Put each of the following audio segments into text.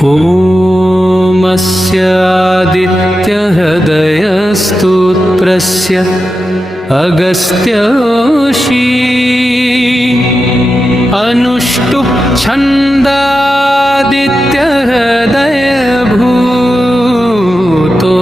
ओमस्य आदित्यहृदयस्तोत्रस्य अगस्त्योषी अनुष्टुप् छन्दादित्यहृदयभूतो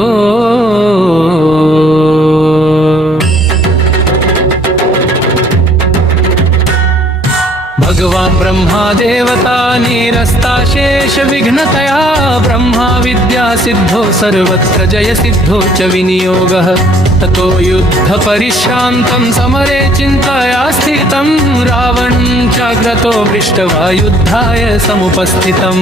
भगवान् ब्रह्मा देवता निरस्ताशेष विघ्नतया ब्रह्मा विद्या सिद्धो सर्वत्र जय सिद्धो च विनियोगः ततो युद्ध परिश्रान्तं समरे चिन्तया स्थितं रावणं चाग्रतो दृष्ट्वा युद्धाय समुपस्थितं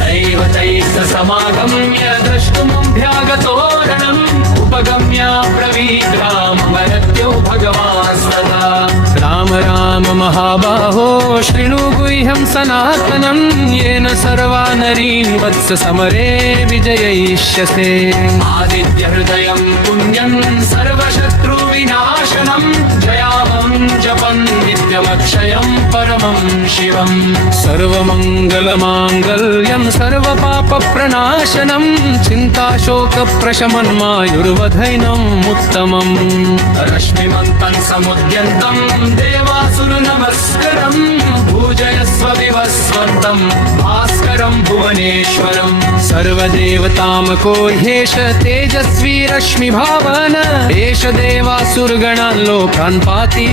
दैवतैः समागम्य द्रष्टुमभ्यागतो रणम् उपगम्य ब्रवीद् रामवरद्यो भगवान् सदा राम राम महाबाहो शृणु गुह्यं सनातनं येन सर्वा नरीन् वत्स समरे विजयिष्यसे आदित्यहृदयं पुण्यं सर्वशत्रुविनाशनं जयामं जपं नित्यमक्षयं परमं शिवं सर्वमङ्गलमाङ्गल्यं सर्वपापप्रणाशनं चिन्ताशोकप्रशमन्मायुर्वधैनम् उत्तमम् रश्मिमन्तं समुद्यन्तं देवासुरनमस्करं पूजयस्व विवस्वन्तं भास्करं भुवनेश्वरं सर्वदेवतामको ह्येष तेजस्वी रश्मिभावन एष देवासुरगणान् लोकान् पाति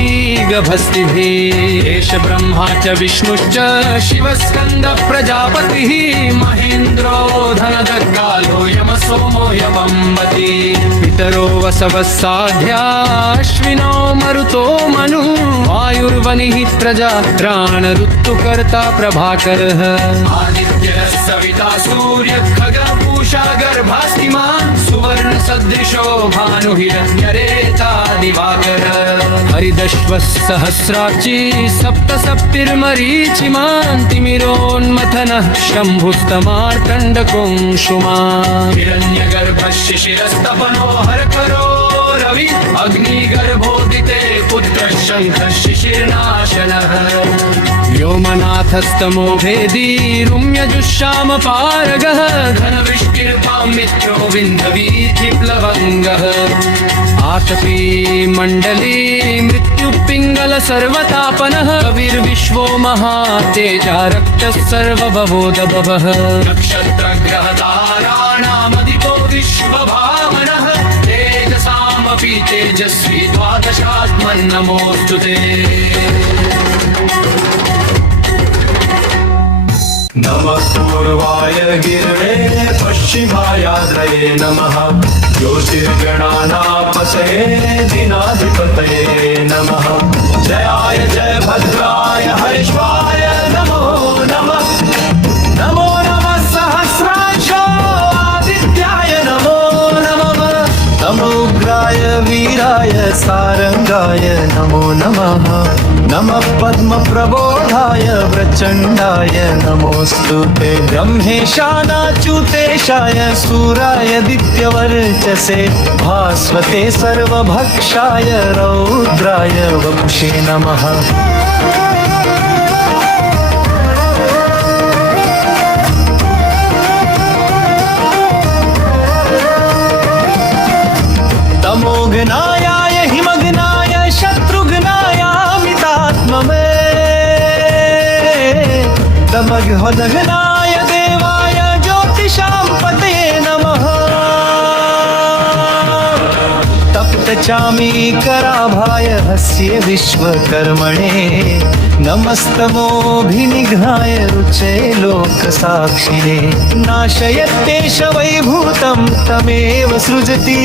गभस्तिभिः एष ब्रह्मा च विष्णुश्च शिवस्कन्द प्रजापतिः महेन्द्रो धनदग्गालो यमसोमो यमम्बति पितरो वसवः साध्या अश्विनो मरुतो मनु वायुर्वनिः प्रजा ऋतुकर्ता प्रभाकरः आदित्यः सविता सूर्य खगपूषा गर्भास्तिमान् सुवर्ण सदृशो भानुहिरण्यरेता दिवाकरः हरिदश्वः सहस्रार्ची सप्त सप्तिर्मरीचिमान् तिमिरोन्मथनः शम्भुस्तमार्कण्डकोऽंशुमान् हिरण्यगर्भः शिशिरस्तपनो हरकरो रवि अग्निगर्भोदिते पुत्रः शङ्खः शिशिरनाशनः व्योमनाथस्तमो भेदी रुम्यजुष्षामपारगः घनवृष्टिर्वां मित्रो विन्ध्यवीथिप्लवङ्गः आतपी मण्डली मृत्युपिङ्गल सर्वतापनः कविर्विश्वो महातेजा रक्तः सर्वभवोदभवः नक्षत्रग्रहताराणामधिपो विश्वभावनः तेजसामपि तेजस्वी द्वादशात्मन्नमोऽस्तु ते नमः पूर्वाय गिरणे पश्चिमायाद्रये नमः ज्योतिर्गणानापतये दिनाधिपतये नमः जयाय जय भद्राय हरिष्वाय नमो नमः नमो नमः सहस्राक्षो आदित्याय नमो नमः नमोग्राय वीराय सारंगाय नमो नमः नमः पद्मप्रबोधाय प्रचण्डाय नमोऽस्तु ते ब्रह्मेशानाच्युतेशाय सूराय दित्यवर्चसे भास्वते सर्वभक्षाय रौद्राय वपुषे नमः तमोघ्नाय हिमघ्नाय शत्रुघ्नाय दमघ्नाय देवाय ज्योतिषां पतये नमः तप्तचामीकराभाय हस्य विश्वकर्मणे नमस्तमोऽभिनिघ्नाय रुचे लोकसाक्षिणे नाशयत्येष वैभूतं तमेव सृजति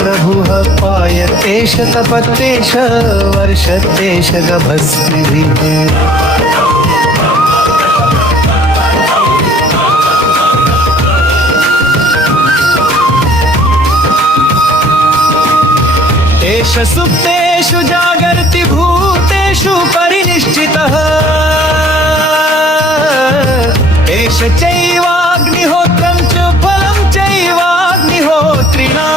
प्रभुः पायतेष तपत्येष वर्षत्येष गभस्तिभिः एष सुप्तेषु जागर्ति भूतेषु परिनिष्ठितः एष चैवाग्निहोत्रं च फलं चैवाग्निहोत्रिणां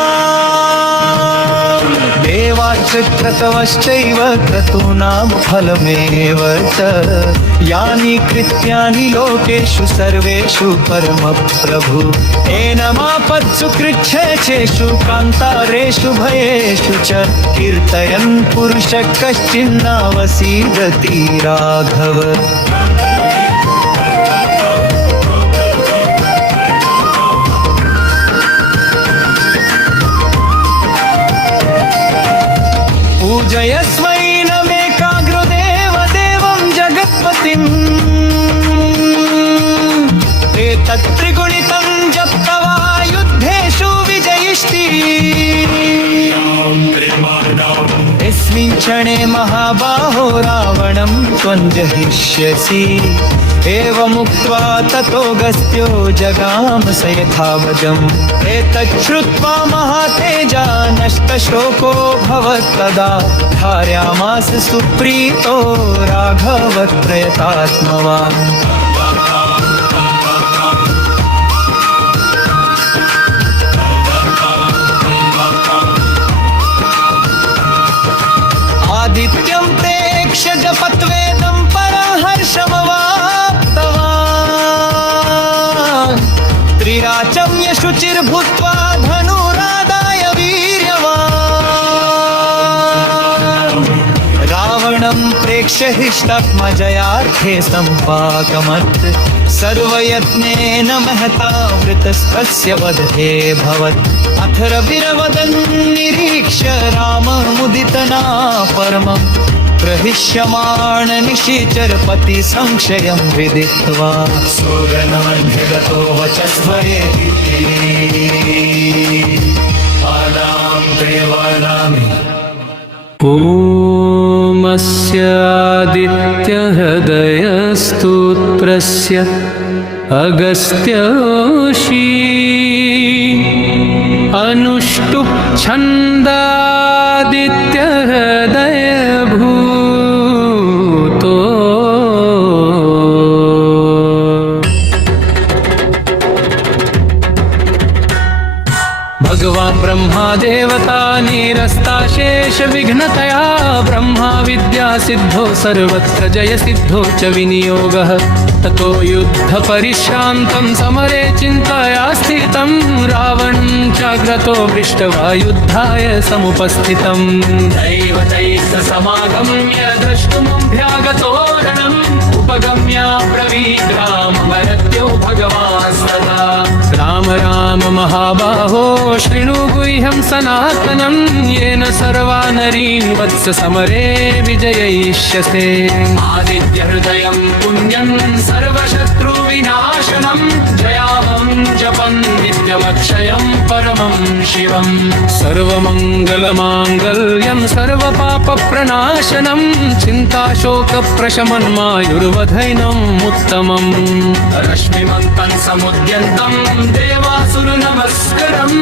देवाश्च क्रतवश्चैव क्रतूनां फलमेव च यानि कृत्यानि लोकेषु सर्वेषु परमप्रभु एनमापत्सु कृच्छ्रेषु कान्तारेषु भयेषु च कीर्तयन् पुरुषः कश्चिन्नावसीदति राघव। पूजयस्वैनमेकाग्रो देवदेवं जगत्पतिम् एतत्त्रिगुणितं जप्त्वा युद्धेषु विजयिष्ठि यस्मिन् क्षणे महाबाहो रावणं त्वं जहिष्यसि एवमुक्त्वा ततो गस्त्यो जगाम स यथावजम् एतच्छ्रुत्वा महातेजा नष्टशोको भवत्तदा धारयामास सुप्रीतो राघवत्रयतात्मवान्। आदित्यं प्रेक्ष्य जपत्वेदं परहर्षमवाप्तवान् त्रिराचम्य शुचिर्भूत्वा धनुरादाय वीर्यवान् रावणं प्रेक्ष्य हृष्टात्मजयार्थे सम्पाकमत् सर्वयत्नेन महता वृतस्तस्य वधे भवत् अथ रविरवदन् निरीक्ष्य राममुदितना परमं प्रहिष्यमाण निशिचरपति संशयं विदित्वा सोगनमध्यगतो वचस्वरेति आनां देवानामि ओमस्य आदित्यहृदयस्तोत्रस्य अगस्त्योषी अनुष्टुप् छन्दादित्यहृदयभूतो भगवान् ब्रह्मा देवता निरस्ताशेष विघ्नतया ब्रह्मा विद्या सिद्धो सर्वत्र जय सिद्धो च विनियोगः ततो युद्ध परिश्रान्तं समरे चिन्तया स्थितं रावणं चाग्रतो दृष्ट्वा युद्धाय समुपस्थितं दैवतैः समागम्य द्रष्टुमभ्यागतो रणम् उपगम्य ब्रवीद्राममरत्यो भगवास्तदा राम राम महाबाहो शृणु गुह्यं सनातनं येन सर्वा नरीन् वत्स समरे विजयिष्यसे आदित्यहृदयं पुण्यं सर्वशत्रुविनाशनं जयामं जपं नित्यमक्षयं परमं शिवं सर्वमङ्गलमाङ्गल्यं सर्वपापप्रणाशनं चिन्ताशोकप्रशमन्मायुर्वधैनम् उत्तमम् रश्मिमन्तं समुद्यन्तं देवासुरनमस्करं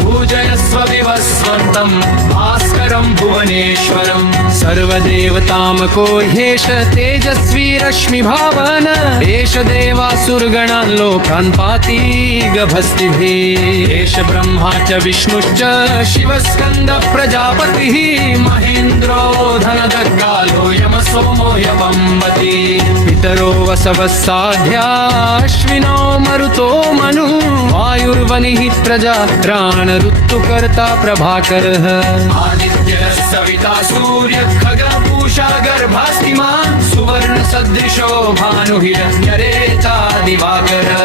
पूजयस्व विवस्वन्तं भास्करं भुवनेश्वरं सर्वदेवतामको ह्येष तेजस्वी रश्मिभावन एष देवासुरगणान् लोकान् पाति गभस्तिभिः एष ब्रह्मा च विष्णुश्च शिवस्कन्द प्रजापतिः महेन्द्रो धनदग्गालो यमसोमो यवम्बति पितरो वसवः साध्या अश्विनो मरुतो मनु वायुर्वनिः प्रजा ऋतुकर्ता प्रभाकरः आदित्यः सविता सूर्य खगपूषा गर्भास्तिमान् सुवर्ण सदृशो भानुहिरण्यरेता दिवाकरः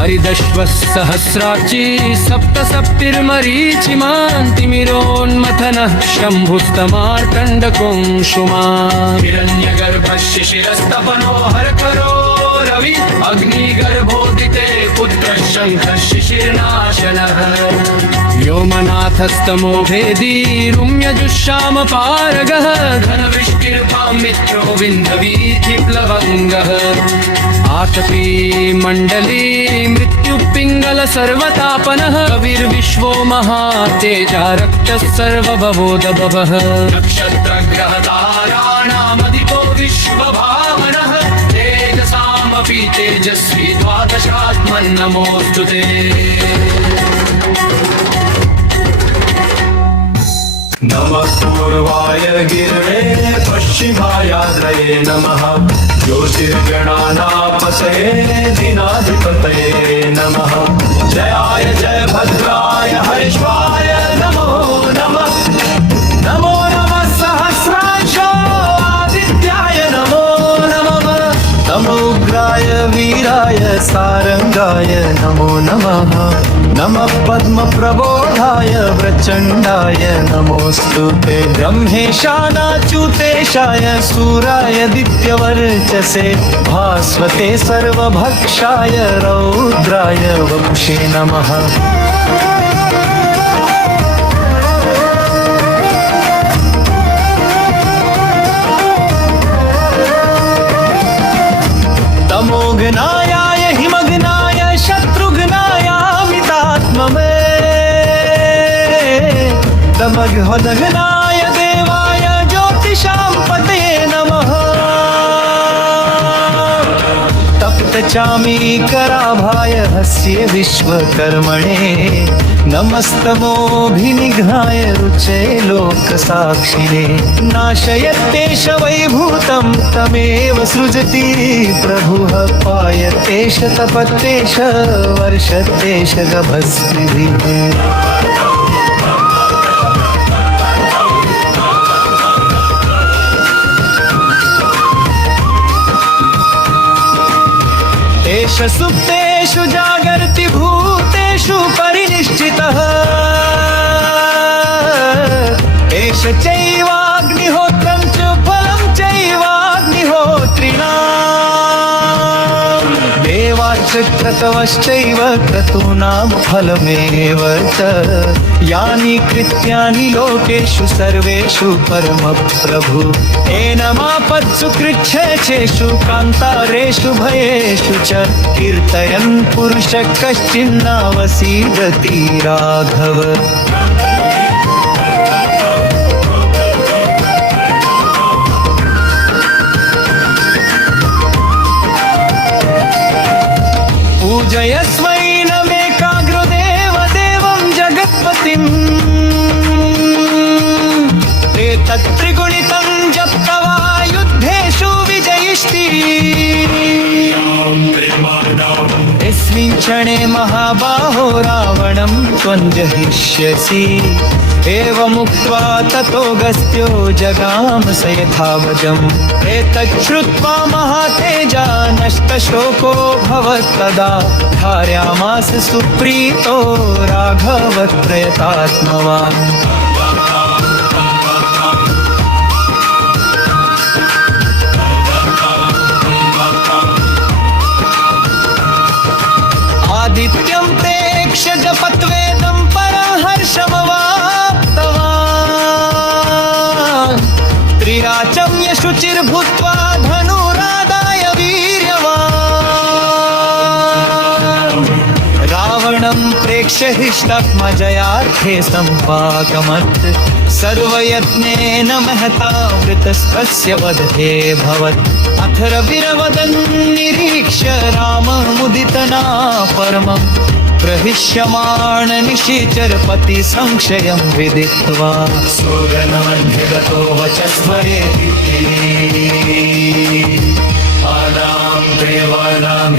हरिदश्वः सहस्रार्ची सप्त सप्तिर्मरीचिमान् तिमिरोन्मथनः शम्भुस्तमार्कण्डकोऽंशुमान् हिरण्यगर्भः शिशिरस्तपनो हरकरो रवि अग्निगर्भोदिते पुत्रः शङ्खः शिशिरनाशनः व्योमनाथस्तमो भेदी रुम्यजुष्षामपारगः घनवृष्टिर्वां मित्रो विन्ध्यवीथिप्लवङ्गः आतपी मण्डली मृत्युपिङ्गल सर्वतापनः कविर्विश्वो महातेजा रक्तः सर्वभवोदभवः नक्षत्रग्रहताराणामधिपो विश्वभावनः तेजसामपि तेजस्वी द्वादशात्मन्नमोऽस्तु ते। नमः पूर्वाय गिरणे पश्चिमायाद्रये नमः ज्योतिर्गणानापतये दिनाधिपतये नमः जयाय जय भद्राय हरिष्वाय नमो नमः नमो नमः सहस्राक्ष आदित्याय नमो नमः नमोग्राय वीराय सारंगाय नमो नमः नमः पद्मप्रबोधाय प्रचण्डाय नमोऽस्तुते ब्रह्मेशानाच्युतेशाय सूराय दित्यवर्चसे भास्वते सर्वभक्षाय रौद्राय वपुषे नमः तमोघ्नायाय हिमघ्नाय शत्रुघ्नायामितात्ममे तमघ्नाय देवाय ज्योतिषां पतये नमः तप्तचामीकराभाय हस्ये विश्वकर्मणे नमस्तमोऽभिनिघ्नाय रुचे लोकसाक्षिणे नाशयत्येष वैभूतं तमेव सृजति प्रभुः पायतेष तपत्येष वर्षत्येष गभस्त्रिभिः एष सुप्तेषु जागर्ति भूतेषु परिनिश्चितः एष चैवाग्निहोत्रं च फलं चैवाग्निहोत्रिणाम् देवाश्च क्रतवश्चैव क्रतूनां फलमेव च यानि कृत्यानि लोकेषु सर्वेषु परमप्रभु एनमापत्सु कृच्छेषु कान्तारेषु भयेषु च कीर्तयन् पुरुषः कश्चिन्नावसीदति राघव पूजयस्वैनमेकाग्रदेव देवं जगत्पतिम् एतत्त्रिगुणितं जप्त्वा युद्धेषु विजयिष्टि यस्मिन् क्षणे महाबाहो रावणं त्वं जहिष्यसि एवमुक्त्वा ततो गस्त्यो जगाम स यथावजम् एतच्छ्रुत्वा महातेजा नष्टशोको भवत्तदा धारयामास सुप्रीतो राघवत्रयतात्मवान् आदित्यं प्रेक्ष्य जपत्वेदं परं हर्षमवाप्तवान् त्रिराचम्य शुचिर्भूत्वा धनुरादाय वीर्यवान् रावणं प्रेक्ष्य हृष्टात्मजयार्थे सम्पाकमत् सर्वयत्नेन महता वृतस्तस्य वधेऽभवत् अथ रविरवदन् निरीक्ष्य राममुदितना परमम् प्रहिष्यमाण निशिचरपति संशयं विदित्वा सुगनमध्यगतो वचस्वरेति आनां देवानां